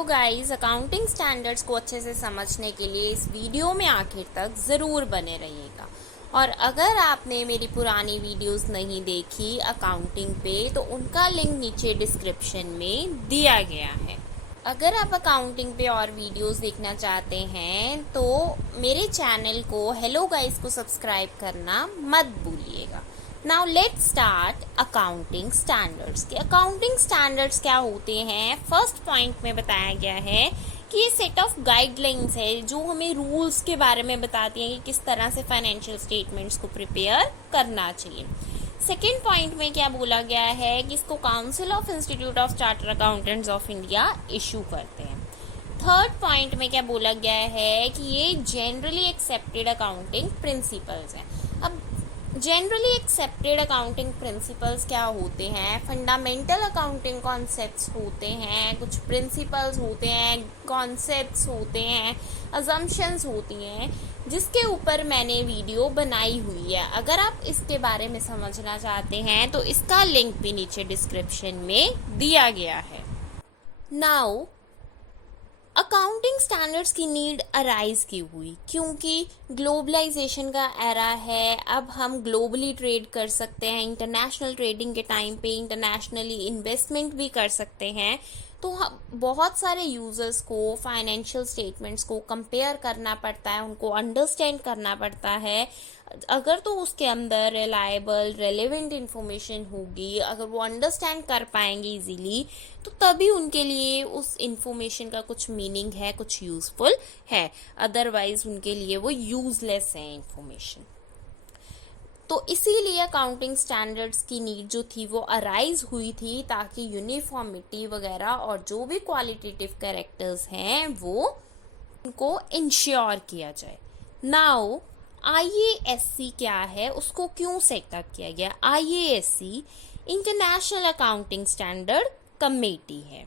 Hello guys, accounting standards को अच्छे से समझने के लिए इस वीडियो में आखिर तक ज़रूर बने रहिएगा। और अगर आपने मेरी पुरानी वीडियोस नहीं देखी अकाउंटिंग पे तो उनका लिंक नीचे डिस्क्रिप्शन में दिया गया है। अगर आप अकाउंटिंग पे और वीडियोस देखना चाहते हैं तो मेरे चैनल को हेलो गाइस को सब्सक्राइब करना मत भूलिएगा। Now let's start accounting standards. के अकाउंटिंग स्टैंडर्ड्स क्या होते हैं? फर्स्ट पॉइंट में बताया गया है कि ये सेट ऑफ गाइडलाइंस है जो हमें रूल्स के बारे में बताती हैं कि किस तरह से फाइनेंशियल स्टेटमेंट्स को प्रिपेयर करना चाहिए। सेकेंड पॉइंट में क्या बोला गया है कि इसको council of institute of charter accountants of India issue करते हैं। थर्ड पॉइंट में क्या बोला गया है कि ये जनरली एक्सेप्टेड अकाउंटिंग प्रिंसिपल्स हैं। अब जनरली एक्सेप्टेड अकाउंटिंग प्रिंसिपल्स क्या होते हैं? फंडामेंटल अकाउंटिंग कॉन्सेप्ट्स होते हैं, कुछ प्रिंसिपल्स होते हैं, कॉन्सेप्ट्स होते हैं, अजम्पशंस होती हैं जिसके ऊपर मैंने वीडियो बनाई हुई है। अगर आप इसके बारे में समझना चाहते हैं तो इसका लिंक भी नीचे डिस्क्रिप्शन में दिया गया है। नाउ अकाउंटिंग स्टैंडर्ड्स की नीड अराइज की हुई क्योंकि ग्लोबलाइजेशन का एरा है। अब हम ग्लोबली ट्रेड कर सकते हैं, इंटरनेशनल ट्रेडिंग के टाइम पे इंटरनेशनली इन्वेस्टमेंट भी कर सकते हैं। तो बहुत सारे यूजर्स को फाइनेंशियल स्टेटमेंट्स को कंपेयर करना पड़ता है, उनको अंडरस्टैंड करना पड़ता है। अगर तो उसके अंदर रिलायबल रेलेवेंट इंफॉर्मेशन होगी, अगर वो अंडरस्टैंड कर पाएंगे इजीली, तो तभी उनके लिए उस इंफॉर्मेशन का कुछ मीनिंग है, कुछ यूजफुल है। अदरवाइज उनके लिए वो यूजलेस है इंफॉर्मेशन। तो इसीलिए अकाउंटिंग स्टैंडर्ड्स की नीड जो थी वो अराइज हुई थी ताकि यूनिफॉर्मिटी वगैरह और जो भी क्वालिटेटिव कैरेक्टर्स हैं वो उनको इंश्योर किया जाए। नाउ IASC क्या है, उसको क्यों सेटअप किया गया? IASC international accounting standard committee है।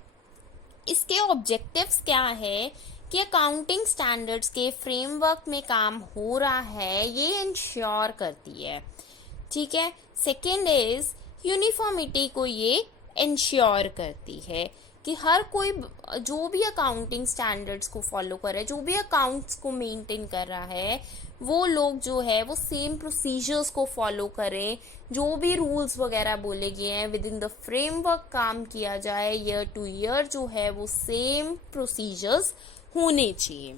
इसके ऑब्जेक्टिव्स क्या है कि अकाउंटिंग स्टैंडर्ड्स के फ्रेमवर्क में काम हो रहा है, ये इंश्योर करती है। ठीक है। सेकेंड इज यूनिफॉर्मिटी को ये इंश्योर करती है कि हर कोई जो भी अकाउंटिंग स्टैंडर्ड्स को फॉलो कर रहा है, जो भी अकाउंट्स को मेंटेन कर रहा है, वो लोग जो है वो सेम प्रोसीजर्स को फॉलो करें। जो भी रूल्स वगैरह बोले गए हैं विद इन द फ्रेमवर्क काम किया जाए। ईयर टू ईयर जो है वो सेम प्रोसीजर्स होने चाहिए।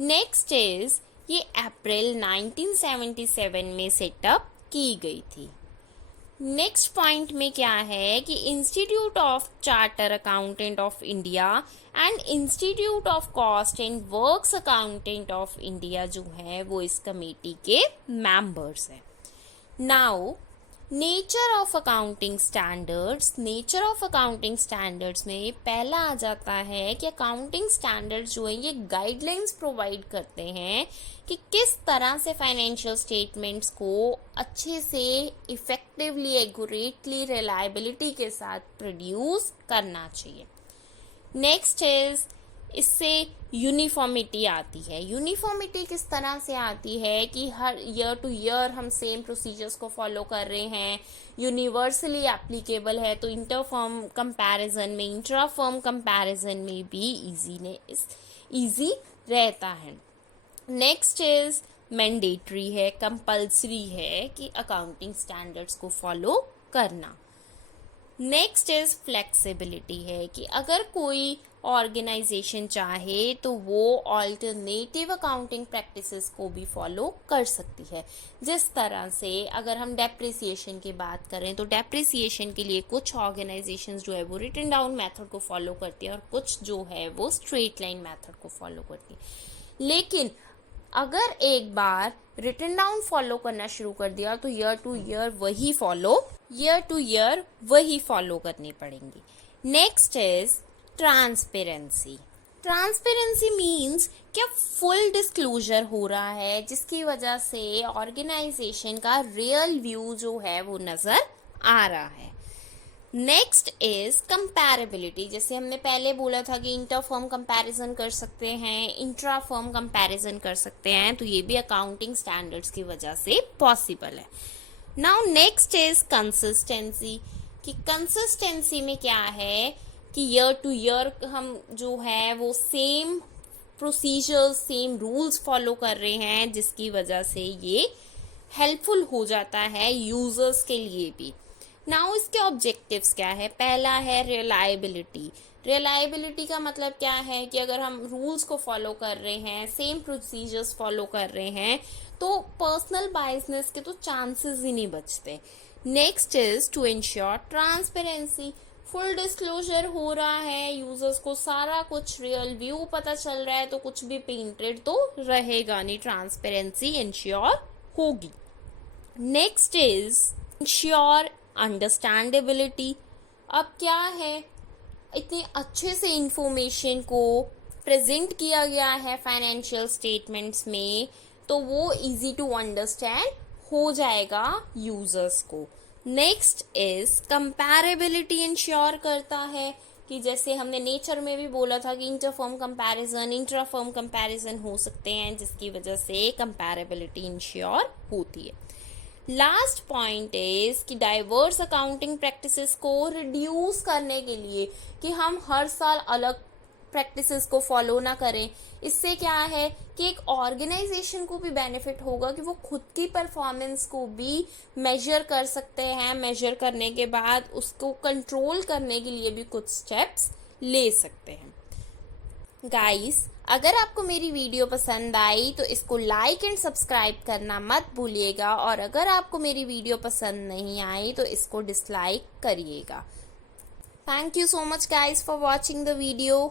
नेक्स्ट इज ये अप्रैल 1977 में सेटअप की गई थी। नेक्स्ट पॉइंट में क्या है कि institute of charter accountant of India and institute of cost and works accountant of India जो है वो इस कमेटी के मेंबर्स हैं। Now nature of accounting standards. Nature of accounting standards में पहला आ जाता है कि अकाउंटिंग स्टैंडर्ड्स जो है ये गाइडलाइंस प्रोवाइड करते हैं कि किस तरह से फाइनेंशियल स्टेटमेंट्स को अच्छे से इफेक्टिवली एक्यूरेटली रिलायबिलिटी के साथ प्रोड्यूस करना चाहिए। नेक्स्ट इज इससे यूनिफॉर्मिटी आती है। यूनिफॉर्मिटी किस तरह से आती है कि हर ईयर टू ईयर हम सेम प्रोसीजर्स को फॉलो कर रहे हैं, यूनिवर्सली एप्लीकेबल है, तो इंटर फर्म कंपैरिजन में, इंट्रा फर्म कंपैरिजन में भी इजी रहता है। नेक्स्ट इज मैंडेटरी है, कंपल्सरी है कि अकाउंटिंग स्टैंडर्ड्स को फॉलो करना। नेक्स्ट इज फ्लेक्सिबिलिटी है कि अगर कोई ऑर्गेनाइजेशन चाहे तो वो ऑल्टरनेटिव अकाउंटिंग प्रैक्टिसेस को भी फॉलो कर सकती है। जिस तरह से अगर हम डेप्रिसिएशन की बात करें तो डेप्रिसिएशन के लिए कुछ ऑर्गेनाइजेशंस जो है वो रिटन डाउन मेथड को फॉलो करती है और कुछ जो है वो स्ट्रेट लाइन मेथड को फॉलो करती है। लेकिन अगर एक बार रिटन डाउन फॉलो करना शुरू कर दिया तो ईयर टू ईयर वही फॉलो करनी पड़ेंगी। Next is transparency. Transparency means क्या फुल डिस्क्लोजर हो रहा है जिसकी वजह से ऑर्गेनाइजेशन का रियल व्यू जो है वो नजर आ रहा है। Next is comparability. जैसे हमने पहले बोला था कि इंटर फर्म कंपैरिजन कर सकते हैं, इंट्रा फर्म कंपैरिजन कर सकते हैं, तो ये भी अकाउंटिंग स्टैंडर्ड्स की वजह से पॉसिबल है। Now next is consistency. कि कंसिस्टेंसी में क्या है कि ईयर टू ईयर हम जो है वो same procedures same rules follow कर रहे हैं, जिसकी वजह से ये हेल्पफुल हो जाता है यूजर्स के लिए भी। नाउ इसके ऑब्जेक्टिव्स क्या है? पहला है रिलायबिलिटी। रिलायबिलिटी का मतलब क्या है कि अगर हम रूल्स को फॉलो कर रहे हैं, सेम प्रोसीजर्स फॉलो कर रहे हैं, तो पर्सनल बायसनेस के तो चांसेस ही नहीं बचते। Next is to ensure transparency. Full disclosure हो रहा है, यूजर्स को सारा कुछ रियल व्यू पता चल रहा है, तो कुछ भी पेंटेड तो रहेगा नहीं, ट्रांसपेरेंसी इंश्योर होगी। Next is ensure understandability. अब क्या है, इतने अच्छे से इंफॉर्मेशन को प्रेजेंट किया गया है फाइनेंशियल स्टेटमेंट्स में, तो वो इजी टू अंडरस्टैंड हो जाएगा यूजर्स को। नेक्स्ट इज कंपैरेबिलिटी इंश्योर करता है कि जैसे हमने नेचर में भी बोला था कि इंटरफर्म कंपैरिजन इंट्राफर्म कंपैरिजन हो सकते हैं, जिसकी वजह से कंपैरेबिलिटी इंश्योर होती है। लास्ट पॉइंट इज कि डाइवर्स अकाउंटिंग प्रैक्टिसेस को रिड्यूस करने के लिए कि हम हर साल अलग प्रैक्टिसेस को फॉलो ना करें। इससे क्या है कि एक ऑर्गेनाइजेशन को भी बेनिफिट होगा कि वो खुद की परफॉर्मेंस को भी मेजर कर सकते हैं, मेजर करने के बाद उसको कंट्रोल करने के लिए भी कुछ स्टेप्स ले सकते हैं। गाइस, अगर आपको मेरी वीडियो पसंद आई तो इसको लाइक एंड सब्सक्राइब करना मत भूलिएगा, और अगर आपको मेरी वीडियो पसंद नहीं आई तो इसको डिसलाइक करिएगा। Thank you so much guys for watching the video.